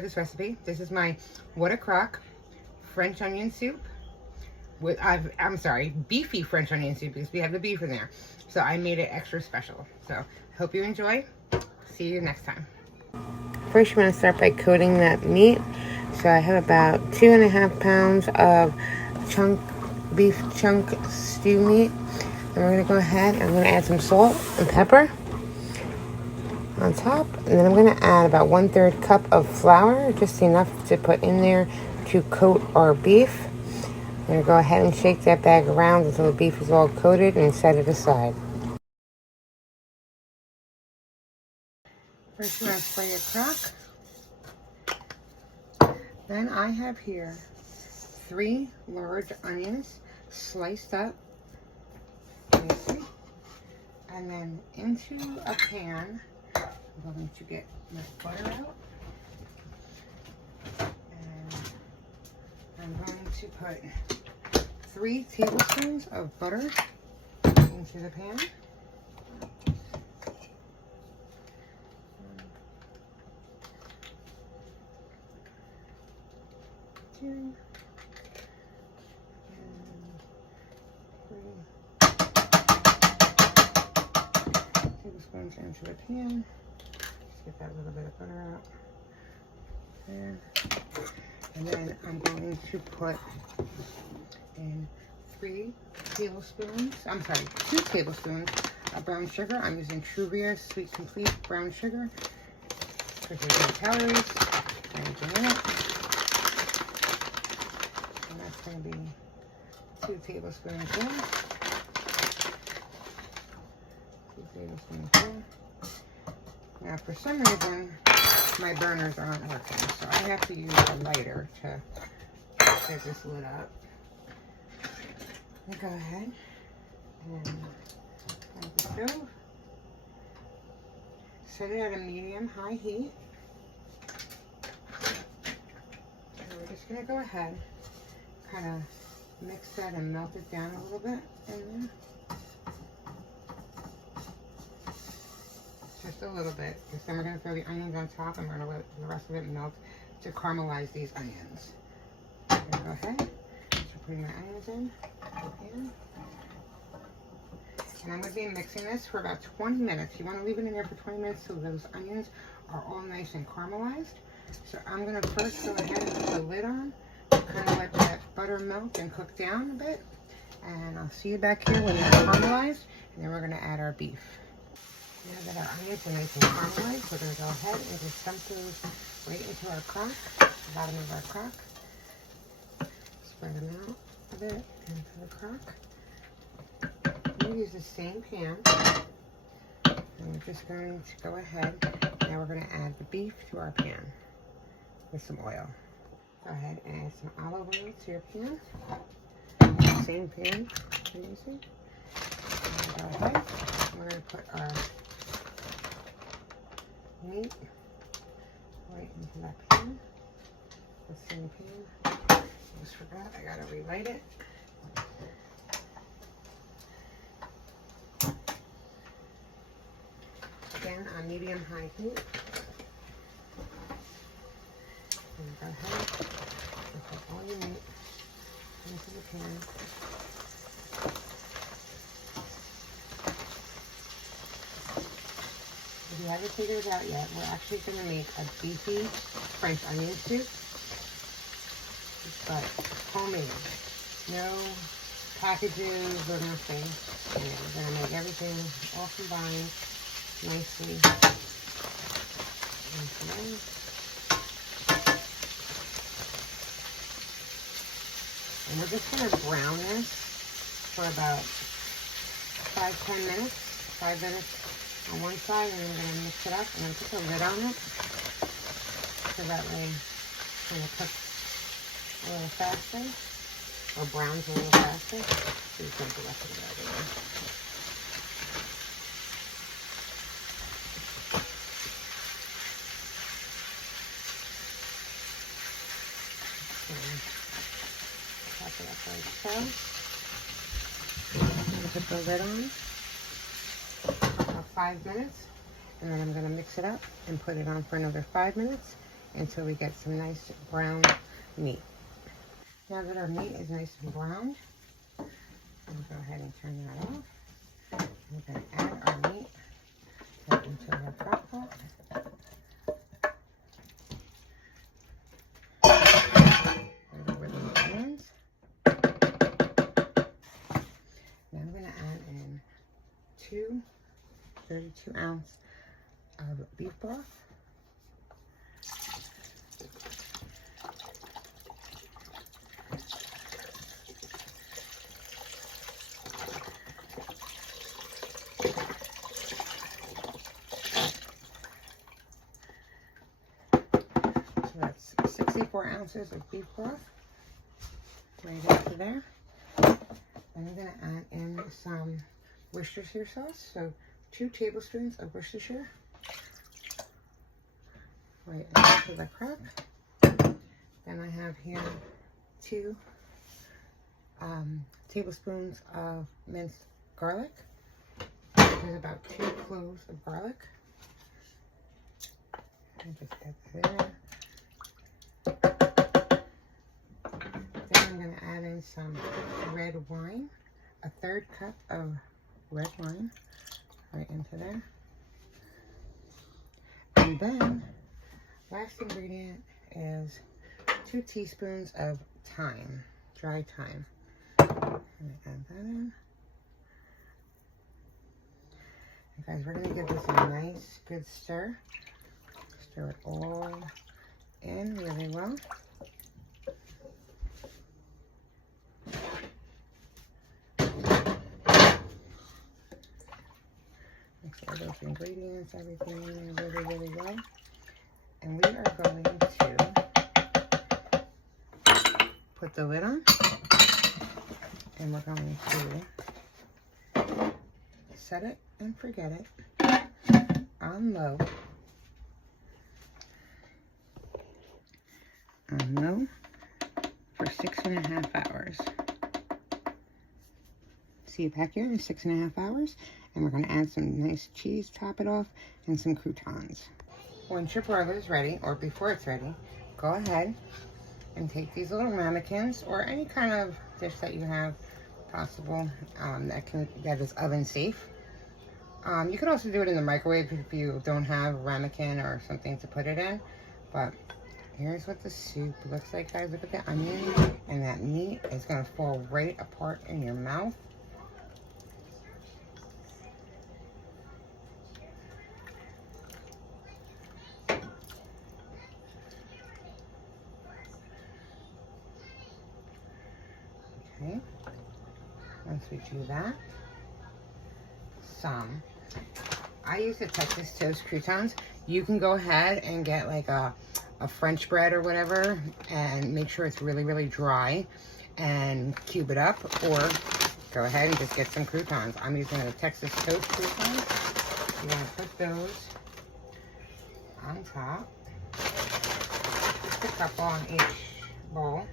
This recipe. This is my what a crock French onion soup with I'm sorry, beefy French onion soup because we have the beef in there. So I made it extra special. So hope you enjoy. See you next time. First, you want to start by coating that meat. So I have about 2.5 pounds of beef chunk stew meat. And we're gonna go ahead and I'm gonna add some salt and pepper on top, and then I'm going to add about 1/3 cup of flour, just enough to put in there to coat our beef. I'm going to go ahead and shake that bag around until the beef is all coated and set it aside. First, we're going to spray a crock. Then I have here 3 large onions sliced up, and then into a pan. I'm going to get my butter out, and I'm going to put 3 tablespoons of butter into the pan. Two, and 3 tablespoons into the pan. Get that little bit of butter out there. And then I'm going to put in 2 tablespoons of brown sugar. I'm using Truvia Sweet Complete brown sugar because there's no calories or anything in it. And that's going to be 2 tablespoons in. 2 tablespoons in. Now, for some reason, my burners aren't working, so I have to use a lighter to get this lit up. Go ahead and light the stove. Set it at a medium-high heat. And we're just going to go ahead, kind of mix that and melt it down a little bit in there. Just a little bit, because then we're going to throw the onions on top and we're going to let the rest of it melt to caramelize these onions. I'm going to go ahead, so putting my onions in, and I'm going to be mixing this for about 20 minutes. You want to leave it in there for 20 minutes so those onions are all nice and caramelized. So I'm going to first go ahead and put the lid on, kind of let that butter melt and cook down a bit, and I'll see you back here when they're caramelized, and then we're going to add our beef. Now that our onions are nice and caramelized, we're going to go ahead and just dump those right into our crock, the bottom of our crock. Spread them out a bit into the crock. I'm going to use the same pan. And we're just going to go ahead. Now we're going to add the beef to our pan with some oil. Go ahead and add some olive oil to your pan. Same pan you're using. And go ahead. We're going to put our meat right into that pan, the same pan. Just forgot, I gotta relight it. Again, on medium-high heat. And go ahead and put all your meat into the pan. If you haven't figured it out yet, we're actually going to make a beefy French onion soup, but homemade. No packages or nothing. And we're going to make everything all combined nicely into this. And we're just going to brown this for about 5-10 minutes. 5 minutes on one side, and then I'm going to mix it up and then put the lid on it so that way it's going to cook a little faster, or browns a little faster. So you dump the rest of it out of there. Top it up like so. I'm going to put the lid on. 5 minutes, and then I'm going to mix it up and put it on for another 5 minutes, until we get some nice brown meat. Now that our meat is nice and browned, we'll go ahead and turn that off. We're going to add our meat right into our crock pot. Right over the onions. Now I'm going to add in 2 32-ounce of beef broth. So that's 64 ounces of beef broth right into there. And I'm going to add in some Worcestershire sauce, so 2 tablespoons of Worcestershire right into the crock. Then I have here 2 tablespoons of minced garlic. There's about 2 cloves of garlic. And just add that in there. Then I'm going to add in some red wine, a 1/3 cup of red wine right into there. And then last ingredient is 2 teaspoons of thyme, dry thyme. I'm going to add that in. And guys, we're going to give this a nice good stir. Stir it all in really well. Mix all those ingredients, everything really, really well. And we are going to put the lid on. And we're going to set it and forget it on low. On low for 6.5 hours. See you back here in 6.5 hours. And we're going to add some nice cheese, top it off, and some croutons. Once your broiler is ready, or before it's ready, go ahead and take these little ramekins, or any kind of dish that you have possible that is oven safe. You could also do it in the microwave if you don't have a ramekin or something to put it in. But here's what the soup looks like, guys. Look at the onion, and that meat is going to fall right apart in your mouth. Okay, once we do that, I use the Texas Toast croutons. You can go ahead and get like a French bread or whatever and make sure it's really, really dry and cube it up, or go ahead and just get some croutons. I'm using the Texas Toast croutons. You're going to put those on top, just a couple on each bowl.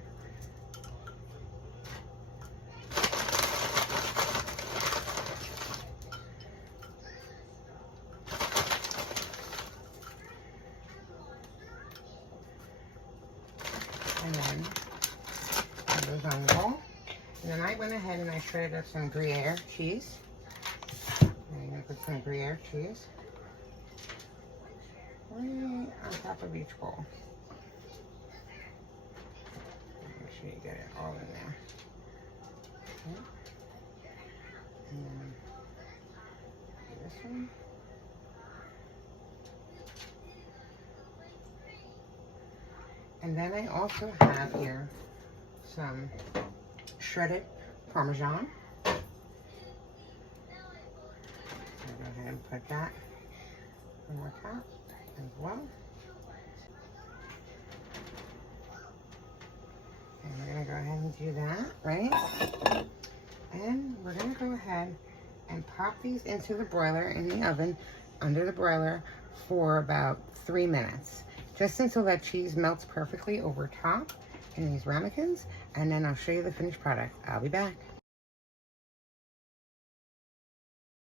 And then add those on the bowl. And then I went ahead and I shredded up some Gruyere cheese. I'm going to put some Gruyere cheese right on top of each bowl. Make sure you get it all in there. Okay. And then this one. And then I also have here some shredded Parmesan. I'll go ahead and put that on the top as well. And we're going to go ahead and do that, right? And we're going to go ahead and pop these into the broiler in the oven, under the broiler, for about 3 minutes. Just until that cheese melts perfectly over top in these ramekins, and then I'll show you the finished product. I'll be back.